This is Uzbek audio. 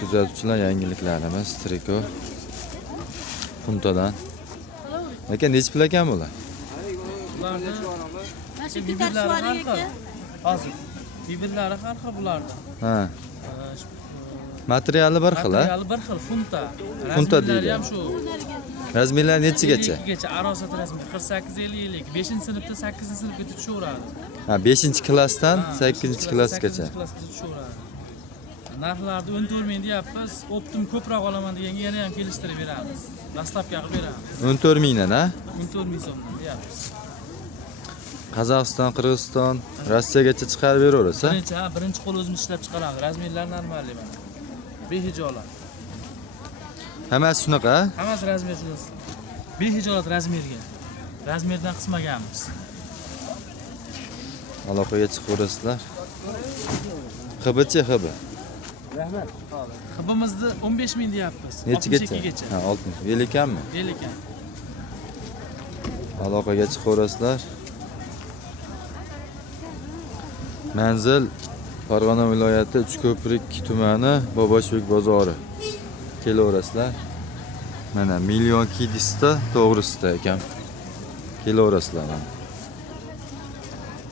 Kuzatuvchilar, yangiliklarimiz, triko. Puntadan. Aka necha pul ekan bular? Bularni Mana shu bitta biberlari har suvarga xil. Hozir biberlari har xil bularda. Ha. Materiali bir xil, ha? Materiali bir xil, funta. Funta Razmerlari deydi. ham shu. Razmerlar nechigacha? 52gacha arosat razmer 48-50. 5-sinfda 8-sinfga tushaveradi. Ha, 5-klassdan 8-klassgacha. 8-klassgacha tushaveradi. Narxlarni 14 ming deyapmiz. Optim ko'proq olaman deganga yana ham kelishtirib beramiz. Dastlabki qilib beramiz. 14 mingdan, ha? 14 ming so'mdan deyapmiz. Qozog'iston, Qirg'iziston, Rossiyagacha chiqarib beraverasiz, ha? Birinchi qo'l o'zimiz ishlab chiqaramiz. Razmerlar normalniy mana. Behijolat. Hammasi shunaqa, ha? Hammasi razmer shunisi. Behijolat razmerga. Razmerdan qismaganmiz. Aloqaga chiqaverasizlar. Hibchi hibi. Rahmat. Hibimizni 15 ming deyapmiz. Nechigacha? Ha, 60. Yel ekanmi? Yel ekan. Aloqaga chiqaverasizlar. Manzil Farg'ona viloyati Uchko'prik tumani Boboshbek bozori. Kelaverasizlar. Mana million kidista to'g'risida ekan. Kelaverasizlar.